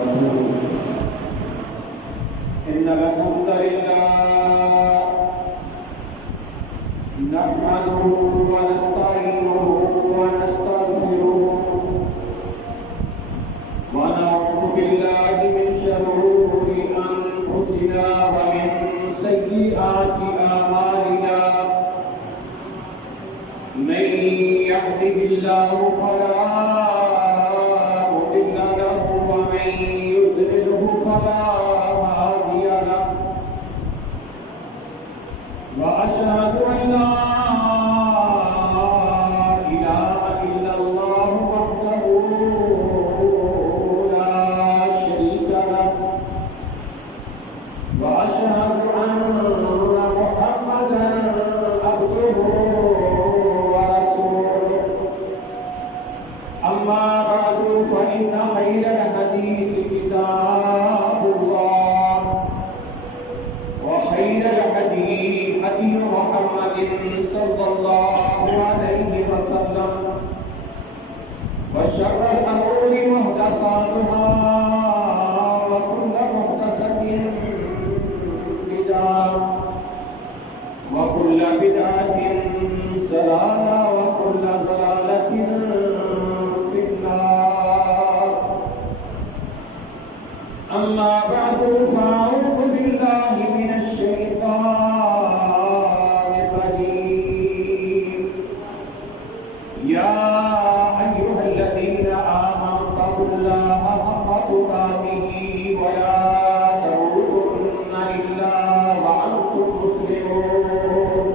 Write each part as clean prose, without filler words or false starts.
إن الحمد لله نحمده ونستعينه ونستغفره ونعوذ بالله من شرور أنفسنا ومن سيئات أعمالنا من يهده الله فلا مضل له ومن يضلله فلا هادي له وأشهد أن لا إله إلا الله وحده لا شريك له وأشهد أن محمدا عبده ورسوله أما بعد فإن خير الحديث كتاب الله وخير الهدي هدي محمد صلى الله عليه وسلم وشر الأمور محدثاتها وكل محدثة بدعة وكل بدعة ضلالة وكل ضلالة في النار أما بعد فأعوذ بالله من الشيطان الرجيم يا أيها الذين آمنوا اتقوا الله حق تقاته ولا تموتن إلا وأنتم مسلمون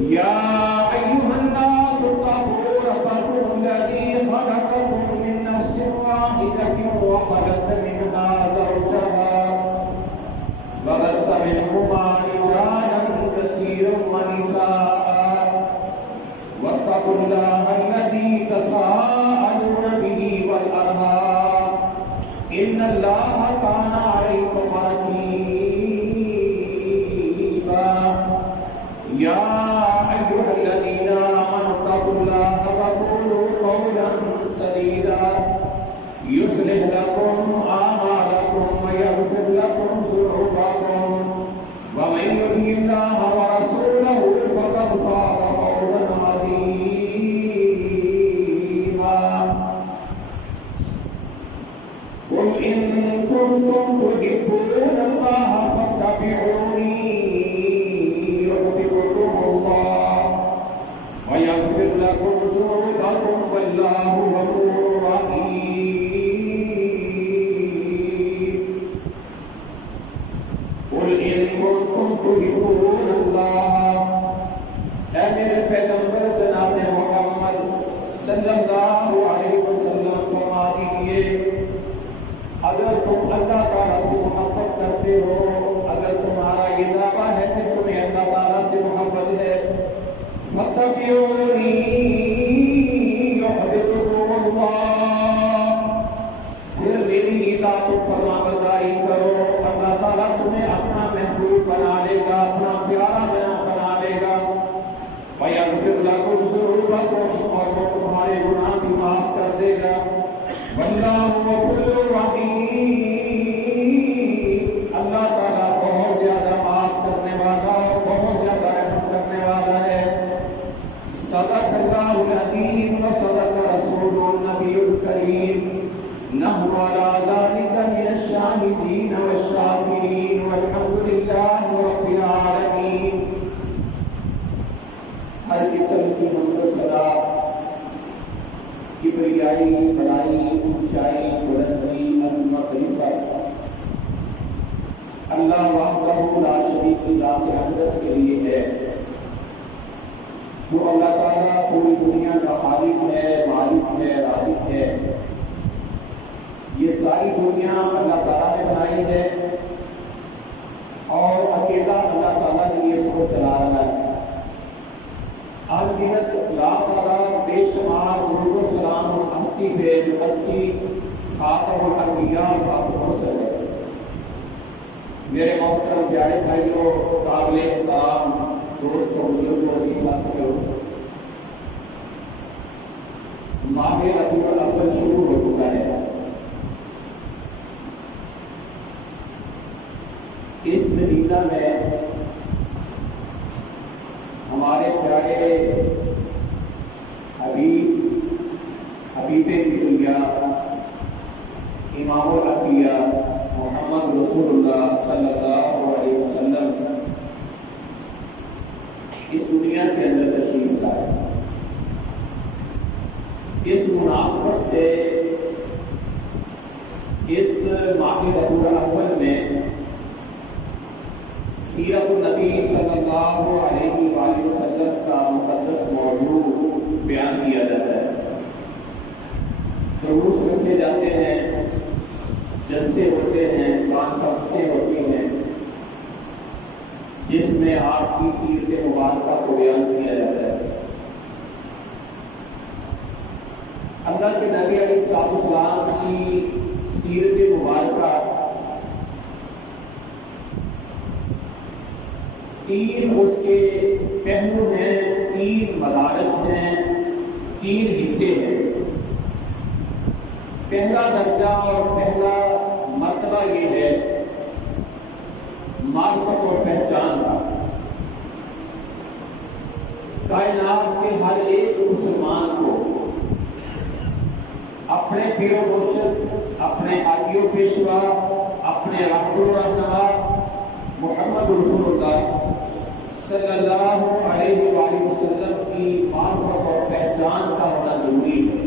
يا أيها الناس اتقوا ربكم الذي خلقكم من نفس واحدة وخلق منها زوجها وبث منهما رجالا كثيرا ونساء واتقوا الله الذي تساءلون به والأرحام إن الله كان عليكم رقيبا يا أيها الذين آمنوا اتقوا الله وقولوا قولا سديدا يصلح لكم أعمالكم ويغفر لكم ذنوبكم ومن يطع الله ورسوله فقد فاز فوزا عظيما قل إن كنتم تحبون الله فاتبعوني يحببكم الله ويغفر لكم ذنوبكم والله غفور رحيم قل إن كنتم تحبون الله اے میرے پیغمبر جناب محمد صلی اللہ علیہ وسلم فرما دیجئے اگر تم اللہ تعالیٰ سے محبت کرتے ہو اگر تمہارا یہ دعویٰ ہے کہ تمہیں اللہ تعالیٰ سے محبت ہے فاتبعونی یحببکم اللہ پھر میری اطاعت و فرما برداری کرو اللہ تعالیٰ تمہیں اپنا محبوب بنا لے گا اپنا پیارا بنا لے گا وَيَغْفِرْ لَكُمْ ذُنُوبَكُمْ اور وہ تمہارے گناہ بھی معاف کر دے گا وَاللَّهُ غَفُورٌ رَحِيمٌ اللہ تعالیٰ بہت زیادہ معاف کرنے والا اور بہت زیادہ رحم کرنے والا ہے صدق اللہ العظیم وصدق رسول النبی الکریم نحن على ذلك من الشاهدين والشاكرين والحمد لله رب العالمين ہر قسم کی حمد و ثنا کبریائی بڑائی اونچائی بلندی عظمت رفعت اللہ وحدہ لا شریک ذات اقدس کے لیے ہے جو اللہ تعالیٰ پوری دنیا کا خالق ہے مالک ہے رازق ہے یہ ساری دنیا اللہ تعالیٰ نے بنائی ہے اور اکیلا اللہ تعالیٰ نے یہ سب چلا رہا ہے انگنت لاکھ بے شمار درود و سلام اس ہستی پہ جو ہستی خاتم الانبیاء خاتم الرسل ہے میرے محترم پیارے بھائیوں قابل احترام دوستوں بزرگوں کی ساتھیوں ماہ ربیع الاول شروع ہو چکا ہے میں ہمارے پیارے حبیب دنیا امام الانبیاء محمد رسول اللہ صلی اللہ علیہ وسلم اس دنیا کے اندر تشریف لائے۔ اس مناسبت سے اس ماہ ربیع الاول میں سیرت النبی صلی اللہ علیہ وآلہ وسلم کا مقدس موضوع بیان کیا جاتا ہے، دروس رکھے جاتے ہیں، جلسے ہوتے ہیں، کانفرنسیں ہوتی ہیں جس میں آپ کی سیرت مبارکہ کو بیان کیا جاتا ہے۔ اللہ کے نبی علیہ السلام کی سیرت مبارکہ تین اس کے پہلو ہیں، تین مدارج ہیں، تین حصے ہیں۔ پہلا درجہ اور پہلا مرتبہ یہ ہے معرفت اور پہچان کا۔ کائنات کے ہر ایک مسلمان کو اپنے پیر و مرشد، اپنے آقا و پیشوا، اپنے رہبر و رہنما محمد رسول اللہ صلی اللہ علیہ وآلہ وسلم کی معرفت اور پہچان کا ہونا ضروری ہے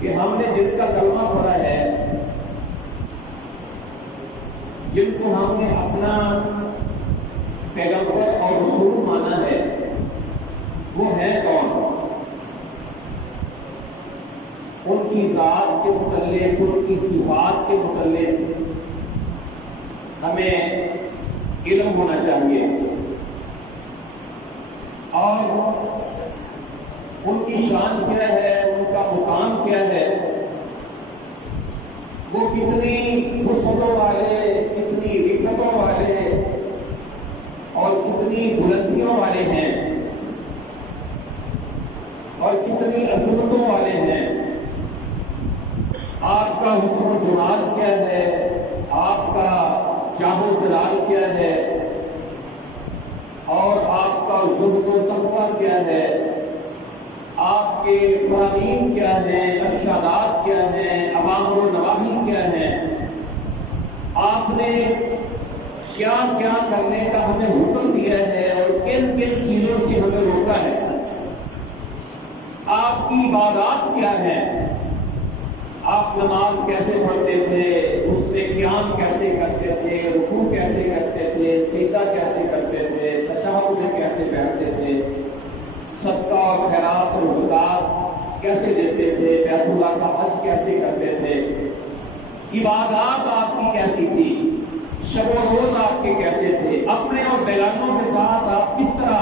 کہ ہم نے جن کا کلمہ پڑھا ہے، جن کو ہم نے اپنا پیغمبر اور رسول مانا ہے، وہ ہے کون؟ ان کی ذات کے متعلق، ان کی صفات کے متعلق ہمیں علم ہونا چاہیے، اور ان کی شان کیا ہے، ان کا مقام کیا ہے، وہ کتنی وسعتوں والے، کتنی رفتوں والے اور کتنی بلندیوں والے ہیں اور کتنی عظمتوں والے ہیں۔ آپ کا حسن و جمال کیا ہے، آپ کا جاہ و جلال کیا ہے، اور آپ کا زہد و تقویٰ کیا ہے، آپ کے فرامین کیا ہیں، ارشادات کیا ہیں، اوامر و نواہی کیا ہیں، آپ نے کیا کیا کرنے کا ہمیں حکم دیا ہے اور کن کن چیزوں سے ہمیں روکا ہے، آپ کی عبادات کیا ہے، آپ نماز کیسے پڑھتے تھے، اس میں قیام کیسے کرتے تھے، رکوع کیسے کرتے تھے، سجدہ کیسے کرتے تھے، تشہد میں کیسے بیٹھتے تھے، صدقہ اور خیرات اور زکات کیسے دیتے تھے، بیت اللہ کا حج کیسے کرتے تھے، عبادات آپ کی کیسی تھی، شب و روز آپ کے کیسے تھے، اپنے اور بیگانوں کے ساتھ آپ کس طرح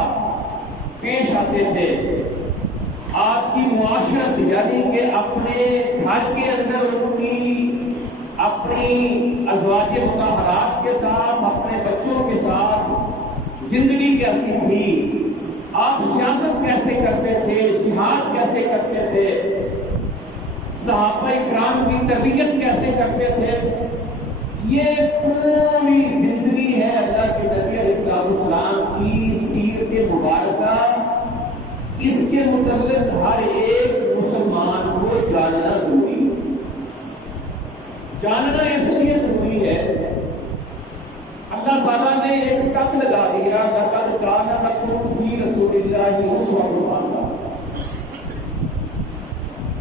پیش آتے تھے، آپ کی معاشرت یعنی کہ اپنے گھر کے اندر ان کی اپنی ازواج مطہرات کے ساتھ، اپنے بچوں کے ساتھ زندگی کیسی تھی، آپ سیاست کیسے کرتے تھے، جہاد کیسے کرتے تھے، صحابہ کرام کی تربیت کیسے کرتے تھے، یہ پوری زندگی ہے اللہ کے نبی علیہ السلام کی سیرت مبارکہ۔ اس کے متعلق ہر ایک مسلمان کو جاننا ضروری ہے۔ جاننا اس لیے ضروری ہے، اللہ تعالیٰ نے ایک ٹک لگا دیا، لقد کان لکم فی رسول اللہ اسوۃ حسنہ،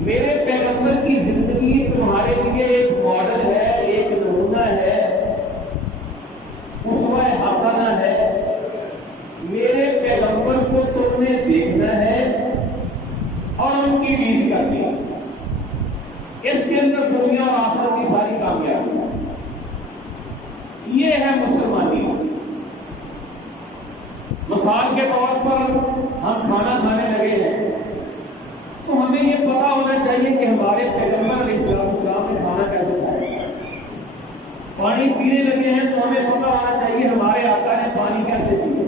میرے پیغمبر کی زندگی تمہارے لیے ایک ماڈل ہے، ایک نمونہ ہے، اسوہ حسنہ ہے۔ میرے پیغمبر کو تم نے دیکھنا ہے اور ان کی ریس کرنی ہے، اس کے اندر دنیا اور آخرت کی ساری کامیابی، یہ ہے مسلمانی۔ مثال کے طور پر ہم کھانا کھانے لگے ہیں تو ہمیں یہ پتا ہونا چاہیے کہ ہمارے پیغمبر علیہ السلام نے کھانا کیسے کھایا۔ پانی پینے لگے ہیں تو ہمیں پتا ہونا چاہیے ہمارے آقا نے پانی کیسے پیا۔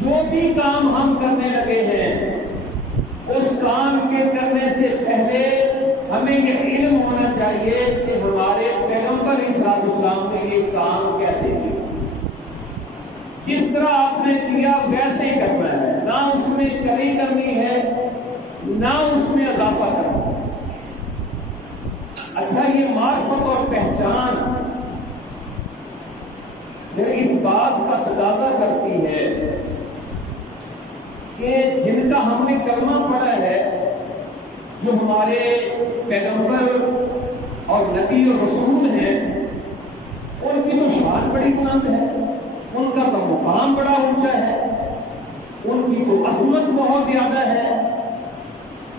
جو بھی کام ہم کرنے لگے ہیں اس کام کے کرنے سے پہلے ہمیں یہ علم ہونا چاہیے کہ ہمارے پیغمبر پیغمبر اسلام نے یہ کام کیسے کیا؟ جس طرح آپ نے کیا ویسے ہی کرنا ہے، نہ اس میں کمی کرنی ہے نہ اس میں اضافہ کرنا ہے۔ اچھا، یہ معرفت اور پہچان پھر اس بات کا تقاضا کرتی ہے کہ جن کا ہم نے کلمہ پڑھا ہے، جو ہمارے پیغمبر اور نبی اور رسول ہیں، ان کی تو شان بڑی بلند ہے، ان کا تو مقام بڑا اونچا ہے، ان کی تو عظمت بہت زیادہ ہے،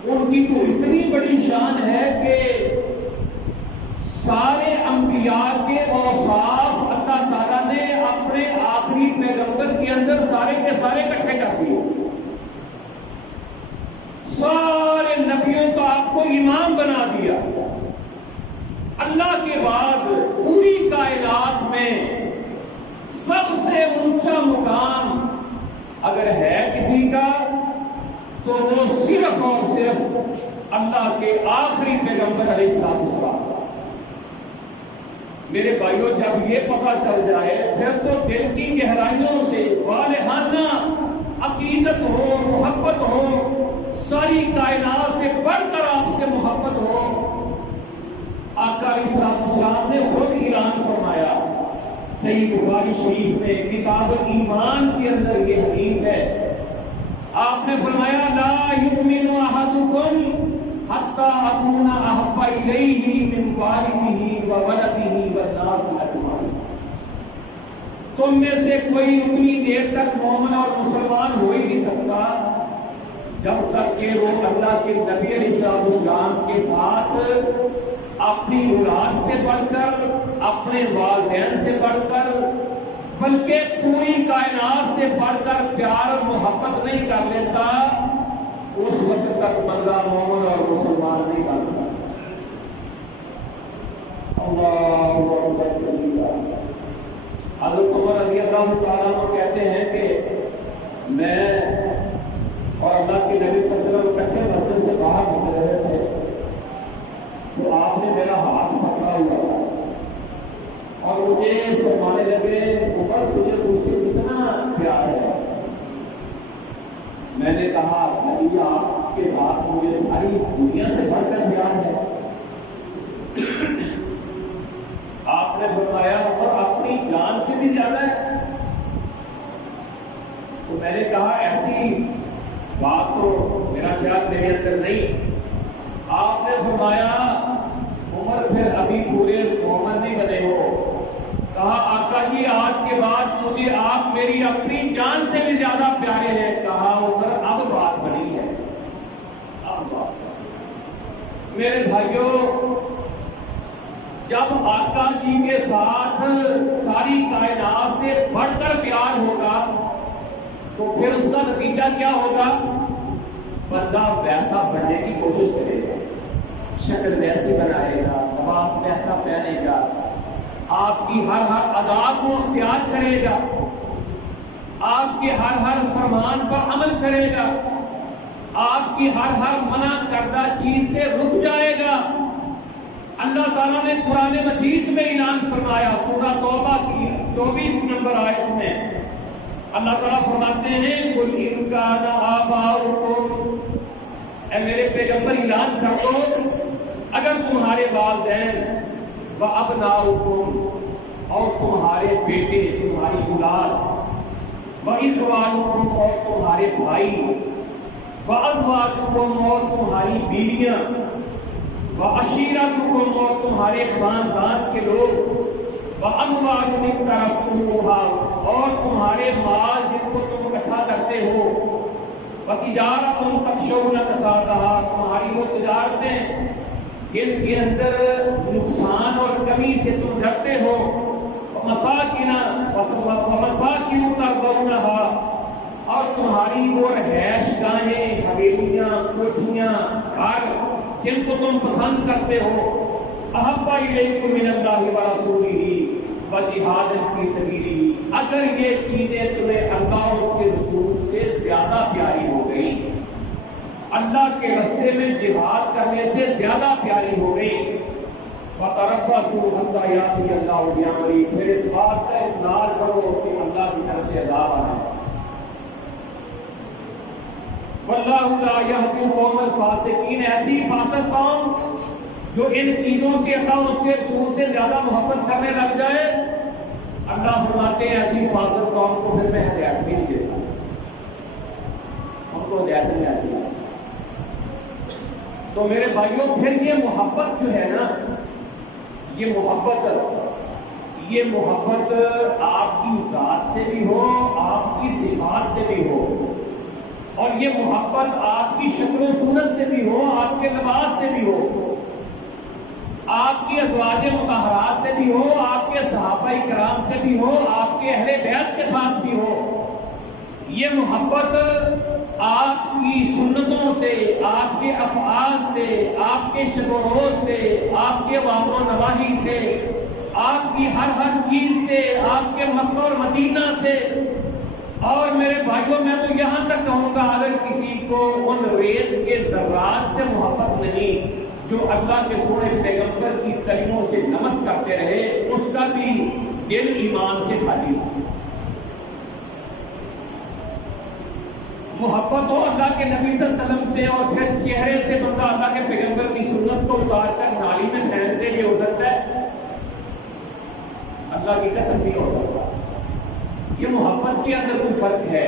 ان کی تو اتنی بڑی شان ہے کہ سارے انبیاء کے اوصاف اللہ تعالیٰ نے اپنے آخری پیغمبر کے اندر سارے کے سارے اکٹھے کر دیے۔ سارے نبیوں کا آپ کو امام بنا دیا۔ اللہ کے بعد پوری کائنات میں سب سے اونچا مقام اگر ہے کسی کا تو وہ صرف اور صرف اللہ کے آخری پیغمبر علیہ السلام۔ میرے بھائیوں، جب یہ پتہ چل جائے پھر تو دل کی گہرائیوں سے والہانہ عقیدت ہو، محبت ہو، ساری کائنات سے بڑھ کر آپ سے محبت ہو۔ آقا علیہ السلام نے خود اعلان فرمایا، صحیح بخاری شریف میں کتاب ایمان کے اندر یہ حدیث ہے، آپ نے فرمایا لا یؤمن احدکم حتی اکون احب الیہ من والدہ وولدہ والناس اجمعین۔ تم میں سے کوئی اتنی دیر تک مومن اور مسلمان ہو ہی نہیں سکتا جب تک کہ وہ اللہ کے نبی علیہ السلام کے ساتھ اپنی اولاد سے بڑھ کر، اپنے والدین سے بڑھ کر، بلکہ پوری کائنات سے بڑھ کر پیار اور محبت نہیں کر لیتا، اس وقت تک بندہ مومن اور مسلمان نہیں بن سکتا۔ اللہ اکبر کبیرہ۔ حضرت عمر رضی اللہ تعالیٰ عنہ کہتے ہیں کہ میں اور اللہ کے نبی صلی اللہ علیہ وسلم اکٹھے مسجد سے باہر نکل رہے تھے تو آپ نے میرا ہاتھ پکڑا ہوا تھا اور مجھے فرمانے لگے عمر تجھے مجھ سے کتنا پیار ہے؟ میں نے کہا نبی آپ کے ساتھ مجھے ساری دنیا سے بڑھ کر پیار ہے۔ آپ نے فرمایا اور اپنی جان سے بھی زیادہ ہے؟ تو میں نے کہا ایسی بات تو میرا خیال میرے اندر نہیں۔ آپ نے فرمایا عمر پھر ابھی پورے مومن نہیں بنے ہو۔ کہا آقا جی آج کے بعد مجھے آپ میری اپنی جان سے بھی زیادہ پیارے ہیں۔ کہا عمر اب بات بنی ہے، اب بات بنی۔ میرے بھائیوں، جب آقا جی کے ساتھ ساری کائنات سے بڑھ کر پیار ہوگا تو پھر اس کا نتیجہ کیا ہوگا؟ بندہ ویسا بننے کی کوشش کرے گا، شکل ویسی بنائے گا، لباس ویسا پہنے گا، آپ کی ہر ادا کو اختیار کرے گا، آپ کے ہر فرمان پر عمل کرے گا، آپ کی ہر منع کردہ چیز سے رک جائے گا۔ اللہ تعالیٰ نے قرآن مجید میں اعلان فرمایا، سورہ توبہ کی 24 نمبر آیت میں اللہ تعالیٰ فرماتے ہیں قُلْ إِنْ كَانَ آبَاؤُكُمْ، اے میرے پیغمبر اعلان کر دو اگر تمہارے والدین وَأَبْنَاؤُكُمْ اور تمہارے بیٹے، تمہاری اولاد، وَإِخْوَانُكُمْ اور تمہارے بھائی، وَأَزْوَاجُكُمْ اور تمہاری بیویاں، وَعَشِيرَتُكُمْ اور تمہارے خاندان کے لوگ، وَأَمْوَالٌ اقْتَرَفْتُمُوهَا اور تمہارے مال جن کو تم اکٹھا کرتے ہو، وَتِجَارَةٌ تَخْشَوْنَ كَسَادَهَا تمہاری وہ تجارتیں جن کے اندر نقصان اور کمی سے تم ڈرتے ہو، وَمَسَاكِنَ تَرْضَوْنَهَا اور تمہاری وہ رہائش گاہیں، حویلیاں، کوٹھیاں، گھر جن کو تم پسند کرتے ہو، احب الیکم من اللہ ورسولہ وجہاد فی سبیلہ اگر یہ چیزیں تمہیں اللہ اور اس کے رسول سے زیادہ پیاری ہو گئی، اللہ کے راستے میں جہاد کرنے سے زیادہ پیاری ہو گئی، فتربصوا حتى یأتی اللہ بامرہ، پھر اس بات کا انتظار کرو کہ اللہ کی طرف سے عذاب آنا ہے۔ واللہ لا یہدی القوم الفاسقین، ایسی فاسق قوم جو ان چیزوں سے اللہ اس کے رسول سے زیادہ محبت کرنے لگ جائے، اللہ فرماتے ہیں ایسی فاسق قوم کو پھر میں ہدایت بھی نہیں دیتا، ہم کو ہدایت نہیں آتی۔ تو میرے بھائیوں پھر یہ محبت جو ہے نا، یہ محبت آپ کی ذات سے بھی ہو، آپ کی صفات سے بھی ہو، اور یہ محبت آپ کی شکل و صورت سے بھی ہو، آپ کے لباس سے بھی ہو، آپ کی ازواج مطہرات سے بھی ہو، آپ کے صحابہ کرام سے بھی ہو، آپ کے اہل بیت کے ساتھ بھی ہو۔ یہ محبت آپ کی سنتوں سے، آپ کے افعال سے، آپ کے شب و روز سے، آپ کے وامر و نواہی سے، آپ کی ہر چیز سے، آپ کے مکہ اور مدینہ سے۔ اور میرے بھائیوں میں تو یہاں تک کہوں گا، اگر کسی کو ان ریت کے ذرات سے محبت نہیں جو اللہ کے سونے پیغمبر کی کلموں سے لمس کرتے رہے، اس کا بھی دل ایمان سے خالی ہو۔ محبت ہو اللہ کے نبی صلی اللہ علیہ وسلم سے، اور پھر چہرے سے بندہ اللہ کے پیغمبر کی سنت کو اتار کر نالی میں پھینکتے، یہ ہو سکتا ہے؟ اللہ کی قسم نہیں ہو سکتا۔ یہ محبت کے اندر کوئی فرق ہے۔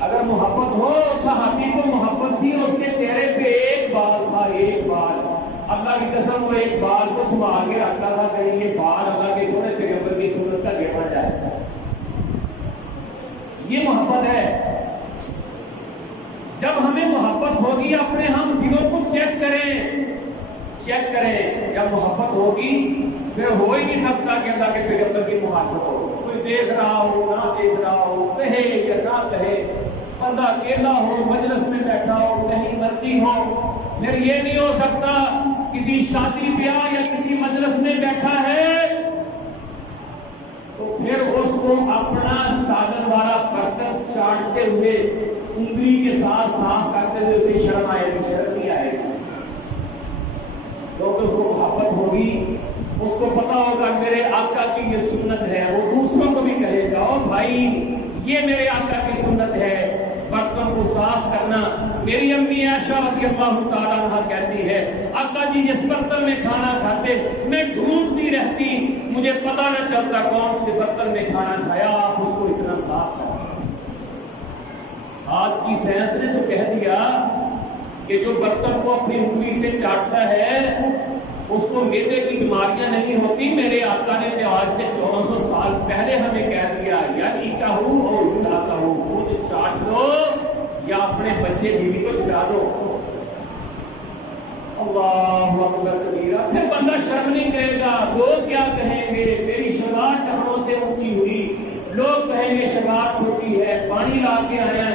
اگر محبت ہو، صحابی کو محبت تھی، اس کے چہرے پہ ایک بال تھا، ایک بال، اللہ کی قسم وہ ایک بال کو سنبھال کے رکھتا تھا، کہیں یہ بال اللہ کے سونے پیغمبر کی سنت کا گر نہ جائے۔ یہ محبت ہے۔ جب ہمیں محبت ہوگی، اپنے ہم دلوں کو چیک کریں، جب محبت ہوگی پھر ہو ہی نہیں سکتا کہ اللہ کے پیغمبر کی محبت ہو۔ کوئی دیکھ رہا ہو، نہ دیکھ رہا ہو، کہے یا نہ کہے، بندہ اکیلا ہو، مجلس میں بیٹھا ہو، کہیں مرضی ہو، پھر یہ نہیں ہو سکتا کسی شادی بیاہ یا کسی مجلس میں بیٹھا ہے تو پھر اس کو اپنا ساغر والا برتن چاٹتے ہوئے انگلی کے ساتھ صاف کرتے ہوئے اسے شرم آئے گی؟ شرم نہیں آئے گی، کیونکہ اس کو محبت ہوگی، اس کو پتا ہوگا میرے آقا کی یہ سنت ہے، وہ دوسروں کو بھی کہے گا، اور بھائی یہ میرے آقا کی سنت ہے برتن کو صاف کرنا۔ میری امی عائشہ رضی اللہ تعالیٰ عنہ کہتی ہے، آقا جی جس برتن میں کھانا کھاتے میں ڈھونڈتی رہتی، مجھے پتا نہ چلتا کون سے برتن میں کھانا کھایا، آپ اس کو اتنا صاف کرتے۔ آج کی سائنس نے تو کہہ دیا کہ جو برتن کو اپنی انگلی سے چاٹتا ہے اس کو میدے کی بیماریاں نہیں ہوتی۔ میرے آقا نے تو آج سے 1400 سال پہلے ہمیں کہہ دیا، یا ایکا ہو اور یولاتا ہو، خود چاٹ لو یا اپنے بچے بیوی کو چٹا دو۔ اللہ اکبر کبیرہ۔ پھر بندہ شرم نہیں کرے گا، لوگ کیا کہیں گے، میری شلوار ٹخنوں سے اونچی ہوئی، لوگ کہیں گے شلوار چھوٹی ہے، پانی لا کے آیا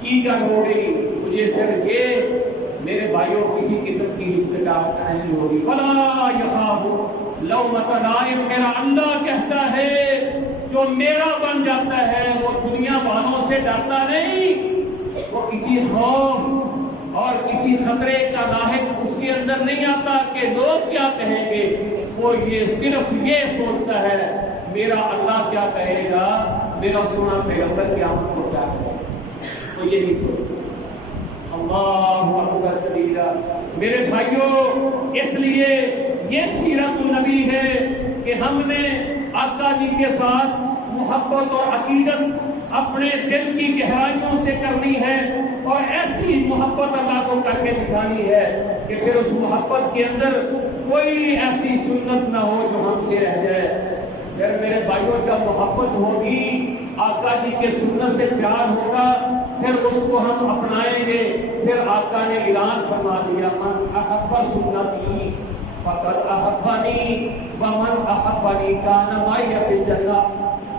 کی گل ہو گئی مجھے۔ پھر یہ میرے بھائیوں کسی قسم کی ہچکچاہٹ نہیں ہوگی۔ ولا یخاف لومۃ لائم، میرا اللہ کہتا ہے جو میرا بن جاتا ہے وہ دنیا والوں سے ڈرتا نہیں، وہ کسی خوف اور کسی خطرے کا لاحق اس کے اندر نہیں آتا کہ لوگ کیا کہیں گے، وہ یہ صرف یہ سوچتا ہے میرا اللہ کیا کہے گا، میرا سنا پیغمبر قیامت کو کیا کہے گا، تو یہی سوچتا۔ اللہ اکبر کبیرہ۔ میرے بھائیوں اس لیے یہ سیرت النبی ہے کہ ہم نے آقا جی کے ساتھ محبت اور عقیدت اپنے دل کی گہرائیوں سے کرنی ہے، اور ایسی محبت اللہ کو کر کے دکھانی ہے کہ پھر اس محبت کے اندر کوئی ایسی سنت نہ ہو جو ہم سے رہ جائے۔ پھر میرے بھائیوں جب محبت ہوگی، آقا جی کے سنت سے پیار ہوگا، پھر اس کو ہم اپنائیں گے۔ پھر آقا نے اعلان فرما دیا، من احب سنتی فقد احبنی ومن احبنی کان معی فی الجنہ،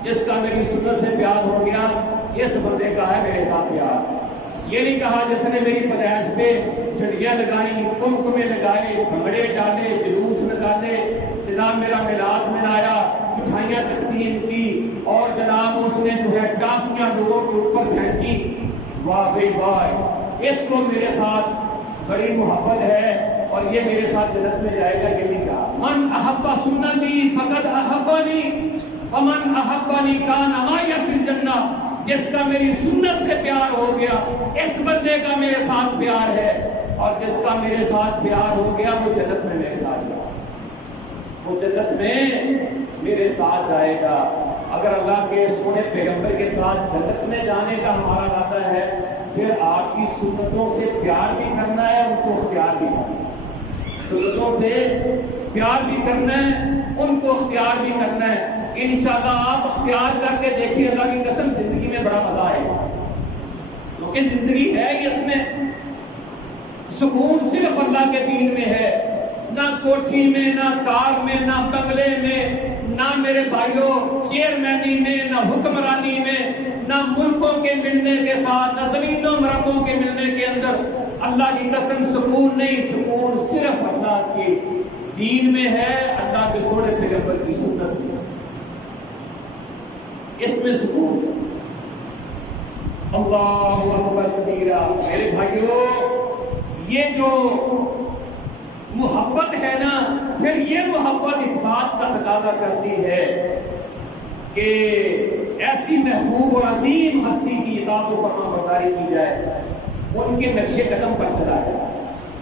جس کا میری سنت سے پیار ہو گیا اس بندے کا ہے میرے ساتھ پیار۔ یہ نہیں کہا جس نے میری پیدائش پہ چھڑیاں لگائی، کمکمے لگائے، بھنگڑے ڈالے، جلوس نکالے، جناب میرا میلاد منایا، مٹھائیاں تقسیم کی، اور جناب اس نے جو ہے ٹافیاں لوگوں کے اوپر پھینکی، واہ بھائی واہ، اس کو میرے ساتھ بڑی محبت ہے، اور یہ میرے ساتھ جنت میں جائے گا، یہ نہیں کہا من احب سنتی فقد احبنی ومن احبنی کان معی فی الجنہ، جس کا میری سنت سے پیار ہو گیا اس بندے کا میرے ساتھ پیار ہے، اور جس کا میرے ساتھ پیار ہو گیا وہ جنت میں میرے ساتھ جائے گا، وہ جنت میں میرے ساتھ جائے گا۔ اگر اللہ کے سونے پیغمبر کے ساتھ جنت میں جانے کا ہمارا ارادہ ہے، پھر آپ کی سنتوں سے پیار بھی کرنا ہے، ان کو اختیار بھی کرنا ہے، سنتوں سے پیار بھی کرنا ہے، ان کو اختیار بھی کرنا ہے۔ انشاءاللہ آپ اختیار کر کے دیکھیے، اللہ کی قسم زندگی میں بڑا مزہ آئے گا، کیونکہ زندگی ہے ہی اس میں سکون صرف اللہ کے دین میں ہے، نہ کوٹھی میں، نہ کار میں، نہ بنگلے میں، نہ میرے بھائیوں چیئرمینی میں، نہ حکمرانی میں، نہ ملکوں کے ملنے کے ساتھ، نہ زمینوں مربوں کے ملنے کے اندر۔ اللہ کی قسم سکون نہیں، سکون صرف اللہ کے دین میں ہے، اللہ کے سونے پیغمبر کی سنت میں، اس میں سکون ہے۔ اللہ اکبر کبیرہ۔ میرے بھائیوں یہ جو محبت ہے نا، پھر یہ محبت اس بات کا تقاضا کرتی ہے کہ ایسی محبوب اور عظیم ہستی کی اطاعت و فرما برداری کی جائے، ان کے نقش قدم پر چلا جائے،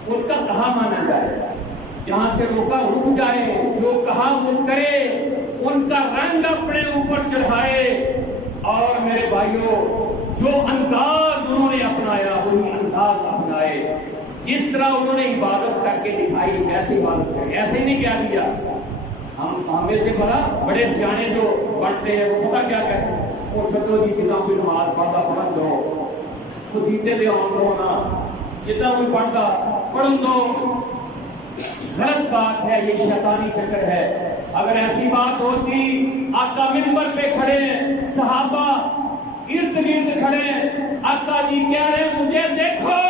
ان کا کہا مانا جائے، جہاں سے روکا رک جائے، جو کہا وہ کرے، ان کا رنگ اپنے اوپر چڑھائے، اور میرے بھائیوں جو انداز انہوں نے اپنایا وہی انداز اپنائے۔ جس طرح انہوں نے عبادت کر کے دکھائی ویسے عبادت کرے، ایسے ہی نہیں کیا دیا۔ ہمیں سے بڑے سیانے جو پڑھتے ہیں وہ پتہ کیا کہتے ہیں، وہ چھٹو جی جتنا کوئی نماز پڑھتا پڑھ دو، مسیطے دے آن دو نا، جتنا کوئی پڑھتا پڑھ دو۔ غلط بات ہے، یہ شیطانی چکر ہے۔ اگر ایسی بات ہوتی، آقا منبر پہ کھڑے ہیں، صحابہ ارد گرد کھڑے ہیں، آقا جی کہہ رہے ہیں مجھے دیکھو،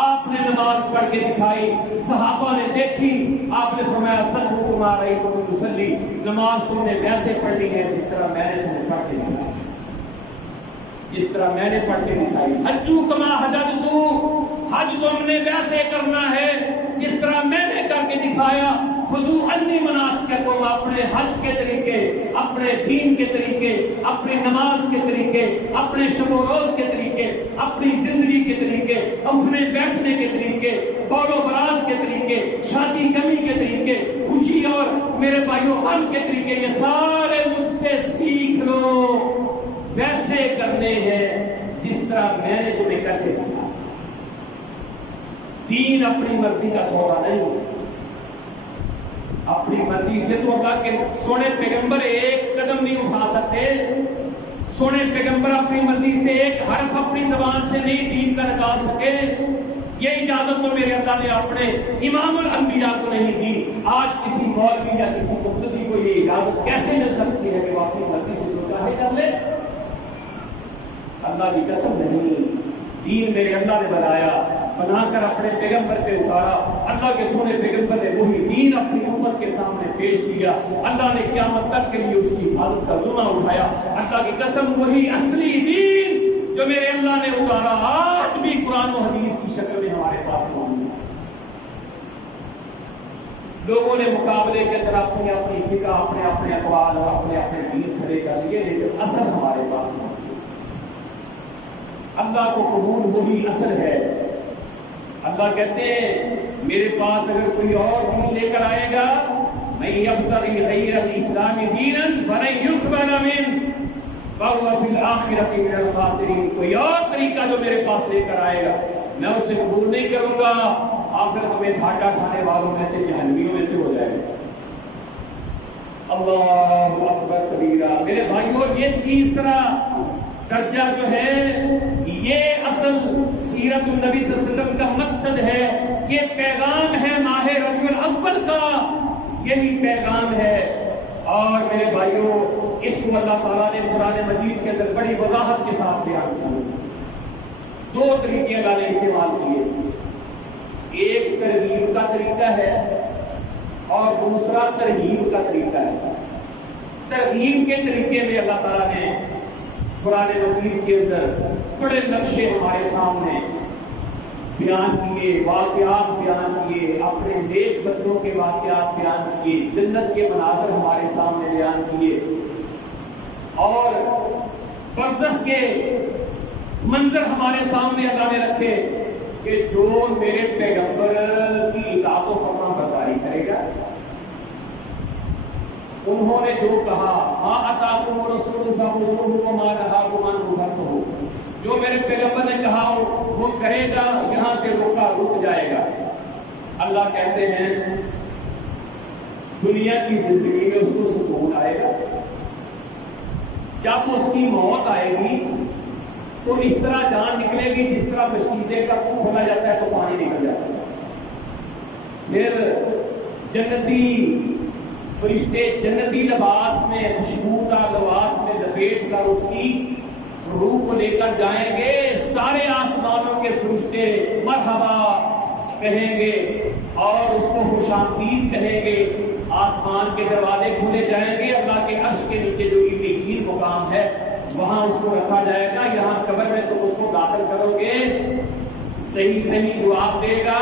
آپ نے نماز پڑھ کے دکھائی، صحابہ نے دیکھی، آپ نے فرمایا صلو کما رأیتمونی اصلی، نماز تم نے ویسے پڑھنی ہے جس طرح میں نے تمہیں پڑھ کے دکھائی، جس طرح میں نے پڑھ کے دکھائی۔ حجو کما حججتو، حج تم نے ویسے کرنا ہے جس طرح میں نے کر کے دکھایا۔ خذوا عنی مناسککم، اپنے حج کے طریقے، اپنے دین کے طریقے، اپنی نماز کے طریقے، اپنے شب و روز کے طریقے، اپنی زندگی کے طریقے، اٹھنے بیٹھنے کے طریقے، بول و براز کے طریقے، شادی کمی کے طریقے، خوشی اور میرے بھائیوں غم کے طریقے، یہ سارے مجھ سے سیکھ لو، ویسے کرنے ہیں جس طرح میں نے تمہیں کر کے دیا۔ دین اپنی مرضی کا سودا نہیں، اپنی مرضی سے تو اللہ کے سونے پیغمبر ایک قدم نہیں اٹھا سکتے، سونے پیغمبر اپنی مرضی سے ایک حرف اپنی زبان سے نہیں دین کا نکال سکے۔ یہ اجازت تو میرے اللہ نے اپنے امام الانبیاء کو نہیں دی۔ آج کسی مولوی یا کسی مقتدی کو یہ اجازت کیسے مل سکتی ہے کہ وہ اپنی مرضی سے جو چاہے کر لے؟ اللہ کی قسم نہیں، دین میرے اللہ نے بنایا، بنا کر اپنے پیغمبر پہ اتارا۔ اللہ کے سونے پیغمبر نے وہی دین اپنی امت کے سامنے پیش کیا، اللہ نے قیامت تک کے لیے اس کی حفاظت کا ذمہ اٹھایا۔ اللہ کی قسم وہی اصلی دین جو میرے اللہ نے اتارا آج بھی قرآن و حدیث کی شکل میں ہمارے پاس موجود ہے۔ لوگوں نے مقابلے کے اندر اپنی اپنی فقہ، اپنے اپنے اقوال اور اپنے اپنے دین کھڑے کر لیے، لیکن اصل ہمارے پاس موجود ہے۔ اللہ کو قبول وہی اصل ہے۔ اللہ کہتے ہیں میرے پاس اگر کوئی اور دین لے کر آئے گا، میں یبتغی غیر الاسلام دینا فلن یقبل منہ وہو فی الآخرۃ من الخاسرین، کوئی اور طریقہ جو میرے پاس لے کر آئے گا میں اسے قبول نہیں کروں گا، آخر میں گھاٹا کھانے والوں میں سے، جہنمیوں میں سے ہو جائے گا۔ اللہ اکبر کبیرہ۔ میرے بھائیوں یہ تیسرا درجہ جو ہے، یہ اصل سیرت النبی صلی اللہ علیہ وسلم کا مقصد ہے، یہ پیغام ہے ماہ ربیع الاول کا، یہی پیغام ہے۔ اور میرے بھائیوں اس کو اللہ تعالیٰ نے قرآن مجید کے اندر بڑی وضاحت کے ساتھ بیان کیا۔ دو طریقے اللہ نے استعمال کیے، ایک ترغیب کا طریقہ ہے اور دوسرا ترہیب کا طریقہ ہے۔ ترغیب کے طریقے میں اللہ تعالیٰ نے قرآن مجید کے اندر بڑے نقشے ہمارے سامنے بیان کیے۔ کیے، واقعات بیان کیے، اپنے نیک بندوں کے واقعات بیان کیے، جنت کے مناظر ہمارے سامنے بیان کیے، اور برزخ کے منظر ہمارے سامنے اللہ نے رکھے کہ جو میرے پیغمبر کی اطاعت و فرما برداری کرے گا، انہوں نے جو کہا ما اتاکم الرسول فخذوہ وما نہاکم عنہ فانتہوا، جو میرے پیغمبر نے کہا وہ کرے گا، یہاں سے روکا رک جائے گا۔ اللہ کہتے ہیں دنیا کی زندگی میں اس کو سکون آئے گا، جب اس کی موت آئے گی تو اس طرح جان نکلے گی جس طرح مشکیزے کا منہ کھولا جاتا ہے تو پانی نکل جاتا ہے۔ پھر جنتی فرشتے جنتی لباس میں، خوشبودار لباس میں لپیٹ کر اس کی روح کو لے کر جائیں گے، سارے آسمانوں کے فرشتے مرحبا کہیں گے اور اس کو خوش آمدید کہیں گے، آسمان کے دروازے کھولے جائیں گے، اللہ کے عرش کے نیچے جو علیین مقام ہے وہاں اس کو رکھا جائے گا، یہاں قبر میں تم اس کو داخل کرو گے، صحیح جواب دے گا،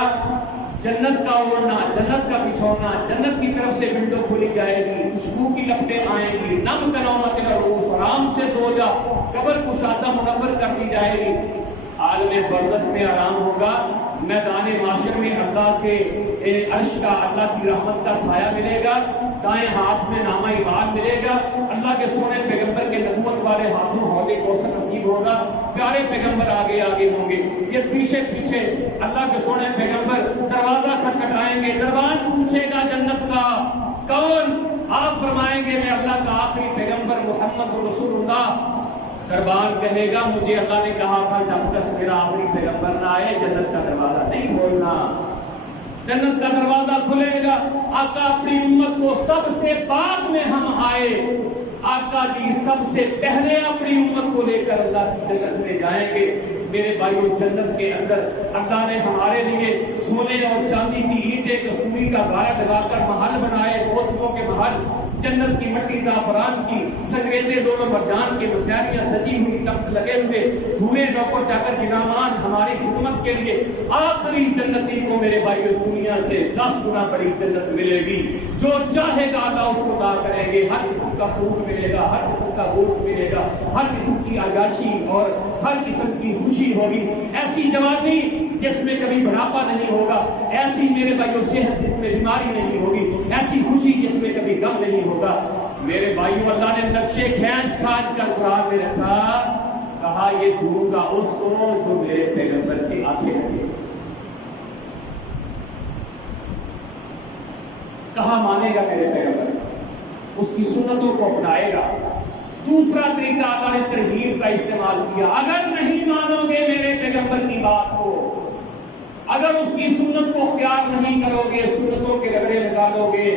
جنت کا اوڑھنا، جنت کا بچھونا، جنت کی طرف سے ونڈو کھولی جائے گی، خوشبو کی لپٹیں آئیں گی، نم کنومت الروح، آرام سے سو جا، قبر کشادہ منور کر دی جائے گی، عالم برزخ میں آرام ہوگا، میدان معاشر میں اللہ کے عرش کا، اللہ کی رحمت کا سایہ ملے گا، دائیں ہاتھ میں نامہ اعمال ملے گا، اللہ کے سونے پیغمبر کے نبوت والے ہاتھوں حوض کوثر نصیب ہوگا، پیارے پیغمبر آگے آگے ہوں گے، یہ پیچھے پیچھے اللہ کے سونے پیغمبر دروازہ کھٹکھٹائیں گے، دروازہ پوچھے گا جنت کا کون؟ آپ فرمائیں گے میں اللہ کا آخری پیغمبر محمد رسول اللہ۔ دربار کہے گا مجھے اللہ نے کہا تھا جب تک میرا آخری پیغمبر نہ آئے جنت کا دروازہ نہیں کھولنا۔ جنت کا دروازہ کھلے گا، آقا اپنی امت کو سب سے بعد میں ہم آئے، آقا جی سب سے پہلے اپنی امت کو لے کر اللہ کی جنت میں جائیں گے۔ میرے بھائیو جنت کے اندر اللہ نے ہمارے لیے سونے اور چاندی کی اینٹیں کستوری کا غارہ لگا کر محل بنائے، موتیوں کے محل، جنت کی مٹی زعفران کی سنگریزے دونوں مرجان کے مسیاریاں سجی ہوئی تخت لگے ہوئے نوکر چاکر غلامان ہماری خدمت کے لیے۔ آخری جنتی کو میرے بھائیو دنیا سے 10 گنا بڑی جنت ملے گی، جو چاہے گا اللہ اس کو عطا کریں گے، ہر قسم کا فروٹ ملے گا، ہر قسم کا گوشت ملے گا، ہر قسم کی عیاشی اور ہر قسم کی خوشی ہوگی، ایسی جوانی جس میں کبھی بڑھاپا نہیں ہوگا، ایسی میرے بھائیو صحت جس میں بیماری نہیں ہوگی، ایسی خوشی جس میں کبھی غم نہیں ہوگا۔ میرے بھائیو اللہ نے نقشے کھینچ کھانچ کر قرآن میں رکھا، کہا یہ دوں گا اس کو جو میرے پیغمبر کی آنکھیں لگے۔ کہاں مانے گا میرے پیغمبر، اس کی سنتوں کو اپنائے گا۔ دوسرا طریقہ اللہ نے ترغیب کا استعمال کیا، اگر نہیں مانو گے میرے پیغمبر کی بات کو، اگر اس کی سنت کو اختیار نہیں کرو گے، سنتوں کے رگڑے نکالو گے،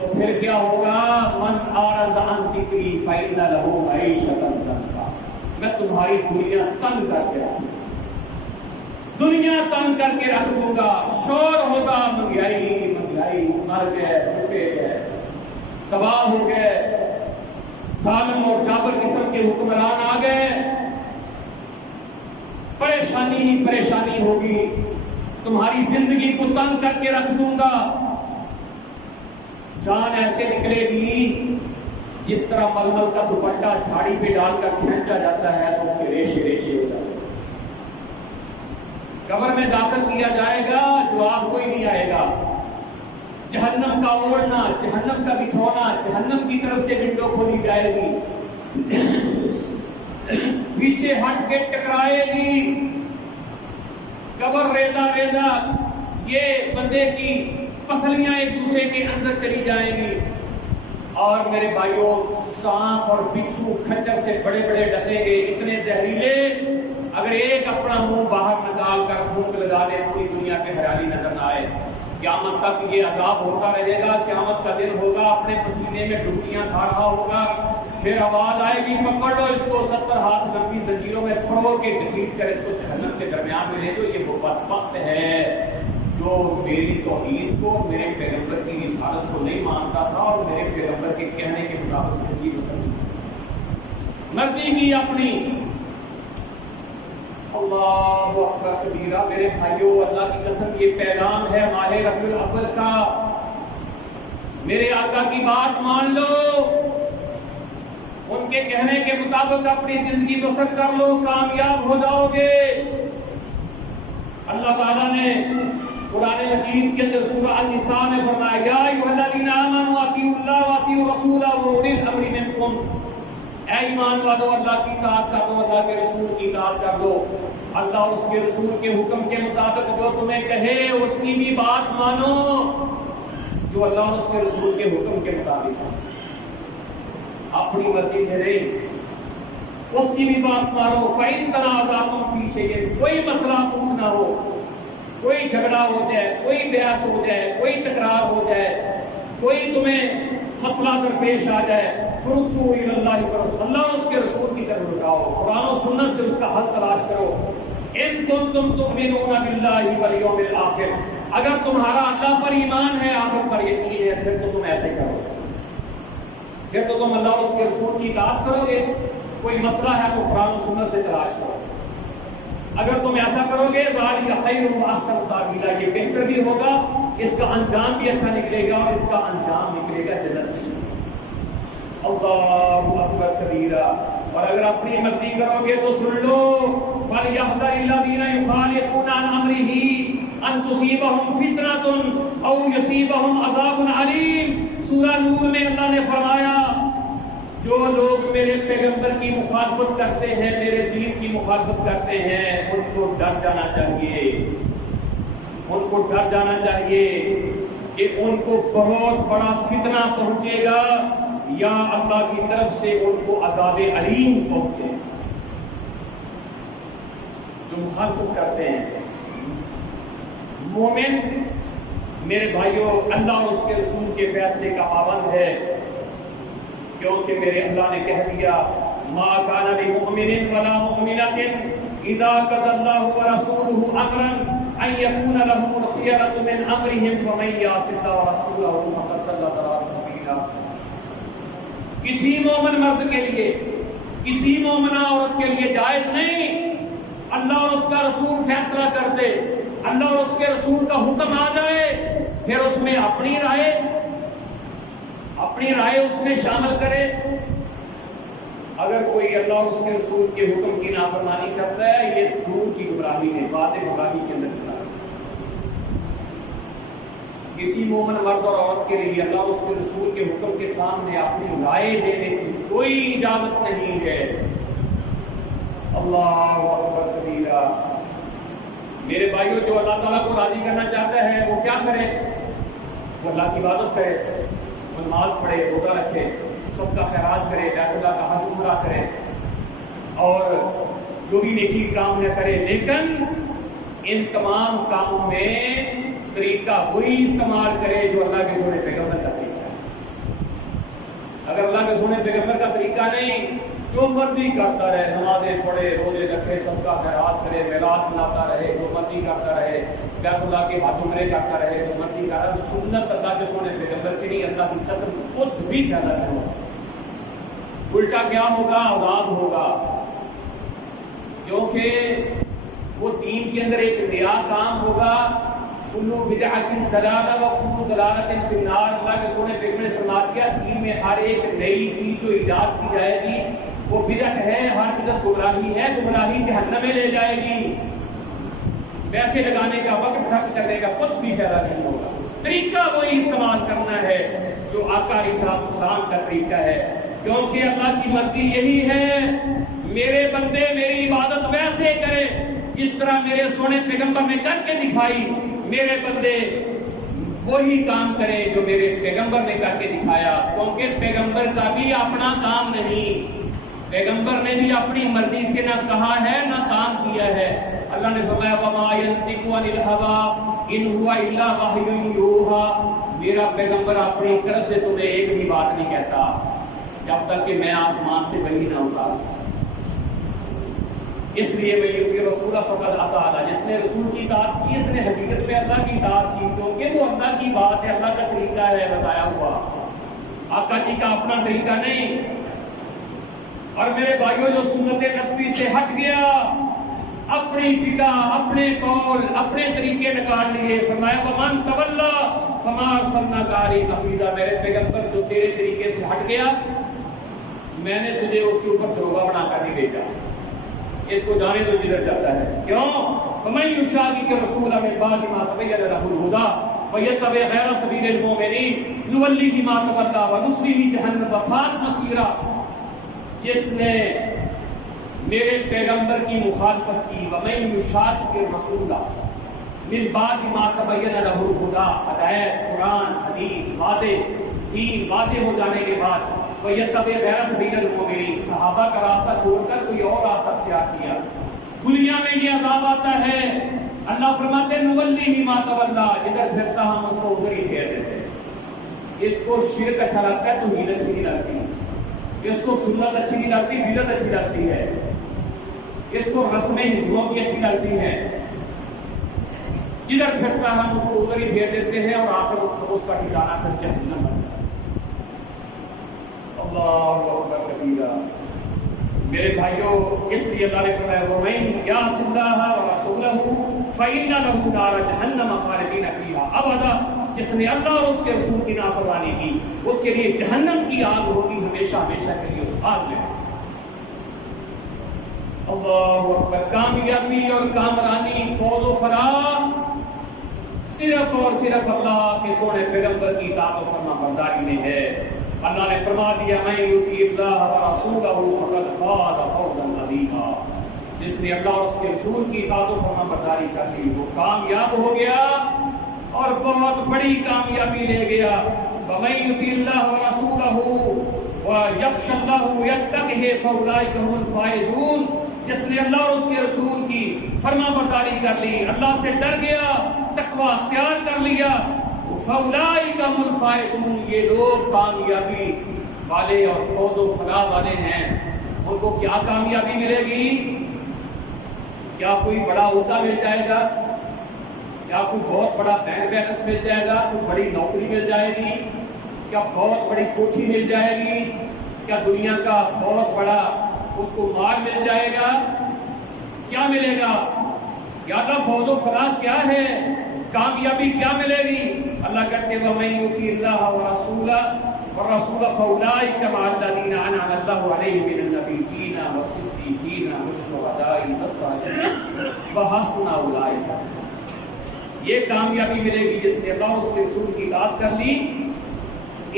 تو پھر کیا ہوگا؟ من اعرض عن ذکری فإن له معیشۃ ضنکا، میں تمہاری دنیا تنگ کر کے رکھوں گا، دنیا تنگ کر کے رکھ دوں گا، شور ہوگا، مہنگائی مہنگائی، مر گئے، ٹوٹے گئے، تباہ ہو گئے، ظالم اور جابر قسم کے حکمران آ گئے، پریشانی ہی پریشانی ہوگی، تمہاری زندگی کو تنگ کر کے رکھ دوں گا۔ جان ایسے نکلے گی جس طرح ململ کا دوپٹہ جھاڑی پہ ڈال کر کھینچا جاتا ہے تو اس کے ریشے ریشے ہو جاتے ہیں۔ قبر میں داخل کیا جائے گا، جواب کوئی نہیں آئے گا، جہنم کا اوڑھنا، جہنم کا بچھونا، جہنم کی طرف سے ونڈو کھولی جائے گی، پیچھے ہٹ کے ٹکرائے گی، قبر ریزہ ریزہ، یہ بندے کی پسلیاں ایک دوسرے کے اندر چلی جائیں گی، اور میرے بھائیوں سانپ اور بچھو کھچر سے بڑے بڑے ڈسیں گے، اتنے زہریلے، اگر ایک اپنا منہ باہر نکال کر پھونک لگا دے پوری دنیا پہ ہریالی نظر نہ آئے۔ قیامت تک یہ عذاب ہوتا رہے گا، قیامت کا دن ہوگا، اپنے پسینے میں ڈبکیاں کھا رہا ہوگا، پھر آواز آئے گی پکڑ لو اس کو، 70 ہاتھ لمبی زنجیروں میں پھڑو کے گھسیٹ کر اس کو جہنم کے درمیان میں لے دو، یہ وہ بدبخت ہے جو میری توحید کو، میرے پیغمبر کی رسالت کو نہیں مانتا تھا اور میرے پیغمبر کے کہنے کے مطابق زندگی گزارتی، مرضی کی اپنی، اللہ اکبر کبیرہ. میرے بھائیوں اللہ کی قسم یہ پیغام ہے ماہ ربیع الاول کا. میرے آقا کی بات مان لو, ان کے کہنے کے مطابق اپنی زندگی بسر کر لو, کامیاب ہو جاؤ گے. اللہ تعالیٰ نے قرآن مجید کے اندر سورہ النساء میں فرمایا یا ایھا الذین آمنوا اطیعوا اللہ واطیعوا الرسول واولی الامر منکم. اے ایمان والو اللہ کی اطاعت کر لو, اللہ کے رسول کی اطاعت کر لو. اللہ اور اس کے رسول کے حکم کے مطابق جو تمہیں کہے اس کی بھی بات مانو, جو اللہ اور اس کے رسول کے حکم کے مطابق اپنی مرضی سے نہیں, اس کی بھی بات مانو. فَإِن تَنَازَعْتُمْ فِي شَيْءٍ, کوئی مسئلہ پوچھنا ہو, کوئی جھگڑا ہو جائے, کوئی بحث ہو جائے, کوئی تکرار ہو جائے, کوئی تمہیں مسئلہ درپیش آ جائے, فَرُدُّوهُ إِلَى اللَّهِ وَالرَّسُولِ, اللہ اور اس کے رسول کی طرف لوٹاؤ, قرآن و سنت سے اس کا حل تلاش کرو. إِن كُنتُمْ تُؤْمِنُونَ بِاللَّهِ وَالْيَوْمِ الْآخِرِ, اگر تمہارا اللہ پر ایمان ہے, آخرت پر یقین ہے, پھر تو تم ایسے کرو, پھر تو تم اللہ اور اس کے رسول کی اطاعت کرو گے. کوئی مسئلہ ہے تو قرآن و سنت سے تلاش کرو. اگر تم ایسا کرو گے ذالک خیر و احسن تاویلا, یہ بہتر بھی ہوگا, اس کا انجام بھی اچھا نکلے گا, اور اس کا انجام نکلے گا جنت کی. اللہ اکبر کبیرہ. اور اگر اپنی مرضی کرو گے تو سن لو فَلْيَحْذَرِ الَّذِينَ يُخَالِفُونَ عَنْ أَمْرِهِ أَن تُصِيبَهُمْ فِتْنَةٌ أَوْ يُصِيبَهُمْ عَذَابٌ عَلِيمٌ. سورہ نور میں اللہ نے فرمایا جو لوگ میرے پیغمبر کی مخالفت کرتے ہیں, میرے دین کی مخالفت کرتے ہیں, ان کو ڈر جانا چاہیے, ان کو ڈر جانا چاہیے کہ ان کو بہت بڑا فتنہ پہنچے گا, یا اللہ کی طرف سے ان کو عذاب علیم پہنچے. جو مخالفت کرتے ہیں مومن میرے بھائیوں اللہ اور اس کے رسول کے فیصلے کا پابند ہے, کیونکہ میرے اللہ نے کہہ دیا ما کان للمؤمن ولا مؤمنة اذا قضى الله ورسوله امرا ان يكون لهم الخيرة من امرهم ومن يعص الله ورسوله فقد ضل ضلالا مبينا. کسی مومن مرد کے لیے, کسی مومنہ عورت کے لیے جائز نہیں اللہ اور اس کا رسول فیصلہ کر دے, اللہ اور اس کے رسول کا حکم آ جائے, پھر اس میں اپنی رائے اس میں شامل کرے. اگر کوئی اللہ اور اس کے رسول کے حکم کی نافرمانی کرتا ہے, یہ دور کی گمراہی ہے, واضح گمراہی کے اندر چلا ہے. کسی مومن مرد اور عورت کے لیے اللہ اور اس کے رسول کے حکم کے سامنے اپنی رائے دینے کی کوئی اجازت نہیں ہے. اللہ اکبر کبیرہ. میرے بھائیوں جو اللہ تعالیٰ کو راضی کرنا چاہتا ہے وہ کیا کرے؟ وہ اللہ کی عبادت کرے, وہ نماز پڑھے, روزہ رکھے, سب کا خیرات کرے, بیت اللہ کا حج عمرہ کرے, اور جو بھی نیکی کام ہے کرے. لیکن ان تمام کاموں میں طریقہ وہی استعمال کرے جو اللہ کے سونے پیغمبر کا طریقہ ہے. اگر اللہ کے سونے پیغمبر کا طریقہ نہیں, جو مرضی کرتا رہے, نمازیں پڑھے, روزے رکھے, سب کا خیرات کرے, میلاد مناتا رہے, جو مرضی کرتا رہے, بیت اللہ کے حج عمرے کرتا رہے, جو مرضی کرتا رہے, سنت اللہ کے سونے پیغمبر کی نہیں, اللہ کی قسم کچھ بھی فائدہ نہیں ہوگا. الٹا کیا ہوگا؟ عذاب ہوگا. کیونکہ وہ دین کے اندر ایک نیا کام ہوگا. کلو بدعۃ ضلالہ و کلو ضلالۃ فی النار. اللہ کے سونے پیغمبر نے فرما دیا دین میں ہر ایک نئی چیز جو ایجاد کی جائے گی وہ بدعت ہے, ہر بدعت گمراہی ہے, گمراہی جہنم میں لے جائے گی. پیسے لگانے کا, وقت خرچ کرنے کا کچھ بھی فائدہ نہیں ہوگا. طریقہ وہی استعمال کرنا ہے جو آقا علیہ السلام کا طریقہ ہے, کیونکہ اللہ کی مرضی یہی ہے میرے بندے میری عبادت ویسے کرے جس طرح میرے سونے پیغمبر نے کر کے دکھائی. میرے بندے وہی کام کرے جو میرے پیغمبر نے کر کے دکھایا, کیونکہ پیغمبر کا بھی اپنا کام نہیں, پیغمبر نے بھی اپنی مرضی سے نہ کہا ہے نہ کام کیا ہے. اللہ نے فرمایا وما ينطق عن الهوى ان هو الا وحی یوحى. میرا پیغمبر اپنی طرف سے تمہیں ایک بھی بات نہیں کہتا جب تک کہ میں آسمان سے وحی نہ اتاروں. اس لیے میں یہ رسول فقط اطاع, جس نے رسول کی اطاعت کی اس نے حقیقت میں اللہ کی اطاعت کی, کیونکہ وہ اللہ کی بات ہے, اللہ کا طریقہ ہے بتایا ہوا, آقا جی کا اپنا طریقہ نہیں. اور میرے بھائیوں جو سنت نبوی سے ہٹ گیا اپنی فقہ، اپنے قول، اپنے طریقے نکال لیے. فرمایا ومن تولا فما ارسلناک علیہم حفیظا، میرے پیغمبر جو تیرے طریقے سے ہٹ گیا میں نے تجھے اس کے اوپر دروگا بنا کر نہیں بھیجا. اس کو جانے دو جدھر جاتا ہے. کیوں؟ فمن یشاقق الرسول من بعد ما تبین له الهدى ویتبع غیر سبیل المؤمنین نولیہ ما تولى ونصلیہ جہنم وساءت مصیرا. جس نے میرے پیغمبر کی مخالفت کی، ومن یشاقق الرسول من بعد ما تبین له الهدى، ہدایت، قرآن، حدیث، واضح دین واضح ہو جانے کے بعد وَيَتَّبِعْ غَيْرَ سَبِيلِ الْمُؤْمِنِينَ، صحابہ کا راستہ چھوڑ کر کوئی اور راستہ اختیار کیا. دنیا میں یہ عذاب آتا ہے. اللہ فرماتے ہیں نُوَلِّهِ مَا تَوَلَّىٰ، جدھر پھرتا ہم اس کو ادھر ہی پھیر دیتے ہیں. اس کو شرک اچھا لگتا ہے، توحید اچھی نہیں لگتی. اس کو سنت اچھی نہیں لگتی، بدعت اچھی لگتی ہے. اس کو رسمیں ہندوؤں کی اچھی لگتی ہیں. جدھر پھرتا ہم اس کو ادھر ہی پھیر دیتے ہیں اور آخر اس کا ٹھکانہ پھر جہنم بنتا ہے. اللہ اکبر کبیرہ. میرے بھائیوں، اس لیے اللہ نے فرمایا وَمَن يَعْصِ اللَّهَ وَرَسُولَهُ فَإِنَّ لَهُ نَارَ جَهَنَّمَ خَالِدِينَ فِيهَا أَبَدًا. جس نے اللہ اور اس کے رسول کی نافرمانی کی اس کے لیے جہنم کی آگ ہوگی ہمیشہ ہمیشہ کے لیے اس آگ میں. اللہ اکبر. کامیابی اور کامرانی، فوز و فلاح صرف اور صرف اللہ کے سونے پیغمبر کی اطاعت و فرما برداری میں ہے. اللہ نے فرما دیا من یطیع اللہ ورسولہ فقد فاز فوزا عظیما. جس نے اللہ اور اس کے رسول کی اطاعت و فرما برداری کر لی وہ کامیاب ہو گیا اور بہت بڑی کامیابی لے گیا. ومن یطیع اللہ ورسولہ ویخشى اللہ ویتقہ فاولئک هم الفائزون. جس نے اللہ اور اس کے رسول کی فرما برداری کر لی، اللہ سے ڈر گیا، تقوی اختیار کر لیا، فاولئک هم الفائزون، یہ لوگ کامیابی والے اور فوز و فلاح والے ہیں. ان کو کیا کامیابی ملے گی؟ کیا کوئی بڑا عہدہ مل جائے گا؟ کیا کوئی بہت بڑا بینک بیلنس مل جائے گا؟ کوئی بڑی نوکری مل جائے گی؟ کیا بہت بڑی کوٹھی مل جائے گی؟ کیا دنیا کا بہت بڑا اس کو مال مل جائے گا؟ کیا ملے گا؟ یا اللہ فوز و فلاح کیا ہے؟ کامیابی کیا ملے گی؟ اللہ کہتے ہیں وَمَن یُطِعِ اللَّهَ وَرَسُولَهُ فَأُولَٰئِکَ مَعَ الَّذِینَ أَنْعَمَ اللَّهُ عَلَیْہِم مِّنَ النَّبِیِّینَ وَالصِّدِّیقِینَ وَالشُّهَدَاءِ وَالصَّالِحِینَ وَحَسُنَ أُولَٰئِکَ. یہ کامیابی ملے گی جس نے اللہ اور اس کے رسول کی اطاعت کر لی.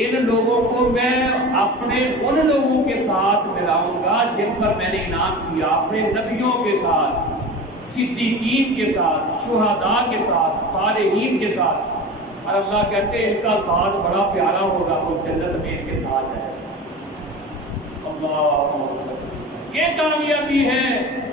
ان لوگوں کو میں اپنے ان لوگوں کے ساتھ ملاؤں گا جن پر میں نے انعام کیا، اپنے نبیوں کے ساتھ، صدیقین کے ساتھ، شہداء کے ساتھ، صالحین کے ساتھ. اور اللہ کہتے ہیں ان کا ساتھ بڑا پیارا ہوگا، وہ جنت میں ان کے ساتھ ہے. اللہ، یہ کامیابی ہے.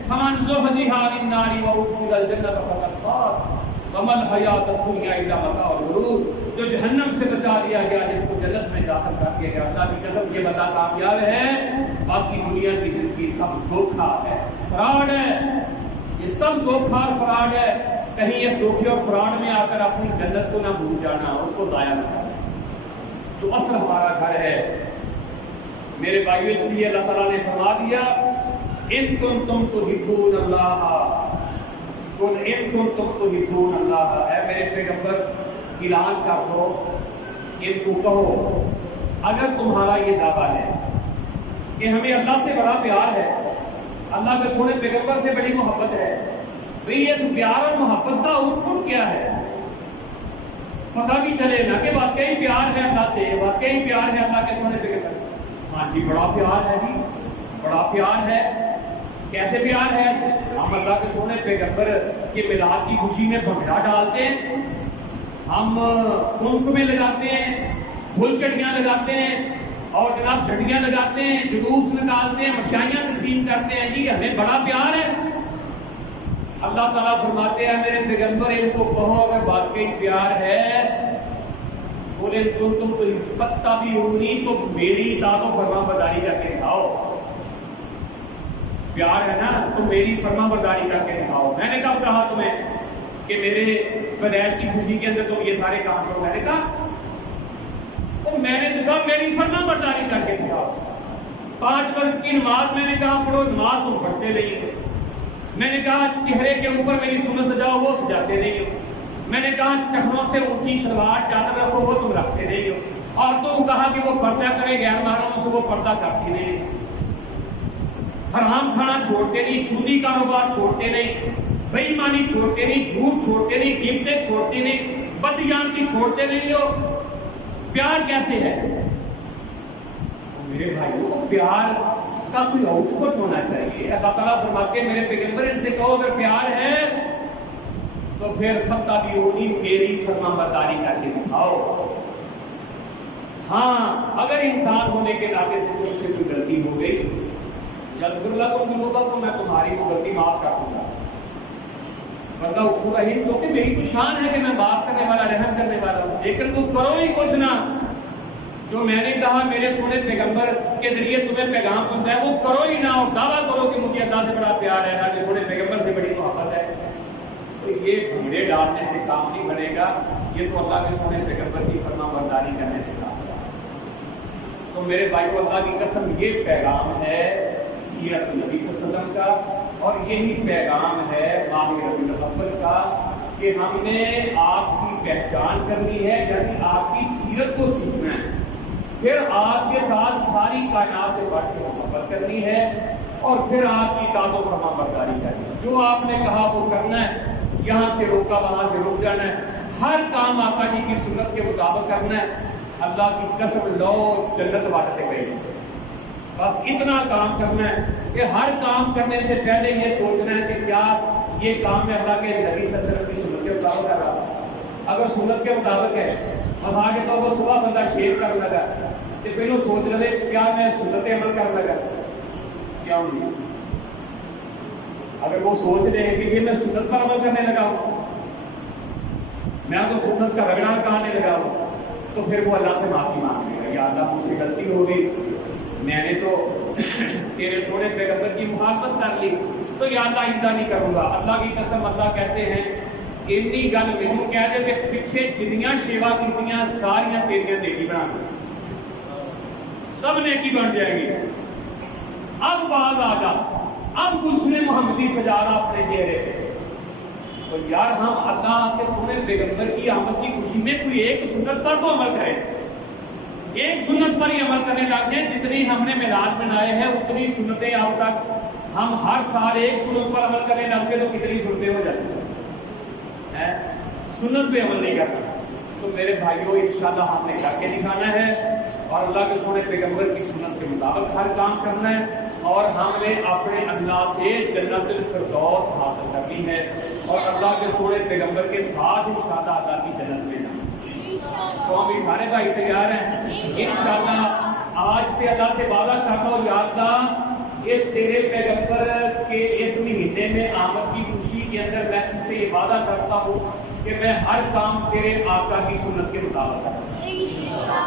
فمن زحزح عن النار وادخل الجنة فقد فاز وما الحیاۃ الدنیا الا متاع الغرور. جو جہنم سے بچا دیا گیا، جس کو جنت میں داخل کر دیا گیا، اللہ کی قسم یہ بندہ کامیاب ہے. باقی دنیا کی زندگی سب دھوکہ ہے، فراڈ ہے. یہ سب دھوکہ اور فراڈ ہے. کہیں اس دھوکے اور فراڈ میں آ کر اپنی جنت کو نہ بھول جانا، اس کو ضائع نہ کرنا. جو اصل ہمارا گھر ہے میرے بھائیو، اس لیے اللہ تعالیٰ نے فرما دیا ان کنتم تحبون اللہ، قل ان کنتم تحبون اللہ. اے میرے پیغمبر اعلان کر دو، ان کو کہو اگر تمہارا یہ دعویٰ ہے کہ ہمیں اللہ سے بڑا پیار ہے، اللہ کے سونے پیغمبر سے بڑی محبت ہے، بھئی اس پیار اور محبت کا آؤٹ پٹ کیا ہے؟ پتہ بھی چلے نا کہ واقعی پیار ہے اللہ سے، واقعی پیار ہے اللہ کے سونے پیغمبر. ہاں جی بڑا پیار ہے جی، بڑا پیار ہے. کیسے پیار ہے؟ ہم اللہ کے سونے پیغمبر کے میلاد کی خوشی میں بھنگڑا ڈالتے ہیں، ہم کنکمے لگاتے ہیں، پھول چڑیاں لگاتے ہیں اور جناب جھنڈیاں لگاتے ہیں، جلوس نکالتے ہیں، مٹھائیاں تقسیم کرتے ہیں. جی ہمیں بڑا پیار ہے. اللہ تعالیٰ فرماتے ہیں میرے پیغمبر ان کو کہو اگر واقعی پیار ہے، بولے تم تو فاتبعونی، تو میری اطاعت و فرما برداری کر کے دکھاؤ. پیار ہے نا تو میری فرما برداری کر کے دکھاؤ. میں نے کب کہا تمہیں کہ میرے پیدائش کی خوشی کے اندر تم یہ سارے کام کرو؟ میں نے کہا تو میں نے کہا میری فرما برداری کر کے دکھاؤ. 5 وقت کی نماز میں نے کہا پڑھو، نماز تم پڑھتے نہیں. میں نے کہا چہرے کے اوپر میری سنت سجاؤ، وہ سجاتے نہیں ہو۔ میں نے کہا ٹخنوں سے اونچی شلوار چادر رکھو، وہ تم رکھتے نہیں ہو۔ عورتوں کو کہا کہ وہ پردہ کرے غیر محرموں سے، وہ پردہ کرتی نہیں۔ حرام کھانا چھوڑتے نہیں، سودی کاروبار چھوڑتے نہیں، بے ایمانی چھوڑتے نہیں، جھوٹ چھوڑتے نہیں، غیبتیں چھوڑتے نہیں، بدگمانی چھوڑتے نہیں ہو۔ پیار کیسے ہے؟ میرے بھائیوں کو پیار کا کوئی آؤٹ پٹ ہونا چاہیے۔ اللہ تعالیٰ فرماتے ہیں میرے پیغمبر ان سے کہو اگر پیار ہے تو پھر فَاتَّبِعُونِی، میری فرما برداری کر کے دکھاؤ۔ ہاں اگر انسان ہونے کے ناطے سے مجھ سے کوئی غلطی ہو گئی، یغفر لکم ذنوبکم، میں تمہاری وہ غلطی معاف کر دوں گا۔ بندہ غفور رحیم، کیونکہ میری تو شان ہے کہ میں معاف کرنے والا، رحم کرنے والا ہوں، لیکن وہ کرو ہی کچھ نہ۔ جو میں نے کہا میرے سونے پیغمبر کے ذریعے تمہیں پیغام پہنچایا وہ کرو ہی نہ، اور دعویٰ کرو کہ مجھے اللہ سے بڑا پیار ہے، اللہ کے سونے پیغمبر سے بڑی محبت ہے، تو یہ بھیڑے ڈالنے سے کام نہیں بنے گا، یہ تو اللہ کے سونے پیغمبر کی فرما برداری کرنے سے کام ہوگا۔ تو میرے بھائیو اللہ کی قسم یہ پیغام ہے سیرت نبی صلی اللہ علیہ وسلم کا، اور یہی پیغام ہے ماہ ربیع الاول کا کہ ہم نے آپ کی پہچان کرنی ہے، یعنی آپ کی سیرت کو سیکھنا ہے، پھر آپ کے ساتھ ساری کائنات سے بڑھ کے محبت کرنی ہے، اور پھر آپ کی اطاعت و فرما برداری کرنی ہے۔ جو آپ نے کہا وہ کرنا ہے، یہاں سے روکا وہاں سے رک جانا ہے، ہر کام آقا جی کی سنت کے مطابق کرنا ہے۔ اللہ کی قسم لو جنت بانٹتے گئے، بس اتنا کام کرنا ہے کہ ہر کام کرنے سے پہلے یہ سوچنا ہے کہ کیا یہ کام میں اللہ کے نبی صلی اللہ علیہ وسلم کی سنت کے مطابق کر رہا ہوں۔ اگر سنت کے مطابق ہے، اب آگے تو وہ صبح بندہ شیو کرنے لگا تو پہلو سوچ رہے کیا میں سنت عمل کرنے لگا، کیا ہوں؟ اگر وہ سوچ رہے کہ یہ میں سنت پر عمل کرنے لگا ہوں، میں تو سنت کا رگڑا کہانے لگا ہوں، تو پھر وہ اللہ سے معافی مانگ لے گا، یا اللہ مجھ سے غلطی ہو گئی، میں نے تو تیرے سونے پیغمبر کی مخالفت کر لی، تو یا اللہ آئندہ نہیں کروں گا۔ اللہ کی قسم اللہ کہتے ہیں اتنی گل مینوں کہہ دے کہ پیچھے جنیاں سیوا کیتیاں ساریاں تیریاں نیکی بنا دیں، سب نیکی بن جائیں گی۔ اب باز آ جا، اب گلشن محمدی سجا رہا اپنے چہرے پہ، تو یار ہم اللہ کے سونے پیغمبر کی آمد کی خوشی میں کوئی ایک سنت پر تو عمل کریں، ایک سنت پر ہی عمل کرنے لگ جائیں۔ جتنی ہم نے میلاد منائے ہیں اتنی سنتیں اب تک ہم ہر سال ایک سنت پر عمل کرنے لگتے تو کتنی سنتیں ہو جاتی ہیں، سنت پہ عمل نہیں کرنا۔ تو میرے بھائیوں انشاءاللہ ہم نے کر کے دکھانا ہے، اور اللہ کے سونے پیغمبر کی سنت کے مطابق ہر کام کرنا ہے، اور ہم نے اپنے اللہ سے جنت الفردوس حاصل کرنی ہے، اور اللہ کے سونے پیغمبر کے ساتھ انشاءاللہ اللہ کی جنت میں جانا۔ تو ہم سارے بھائی تیار ہیں انشاءاللہ۔ آج سے اللہ سے وعدہ کرتا ہوں یا اللہ اس تیرے پیغمبر کے اس مہینے میں آمد کی خوشی کے اندر میں تجھ سے یہ وعدہ کرتا ہوں کہ میں ہر کام تیرے آقا کی سنت کے مطابق کروں۔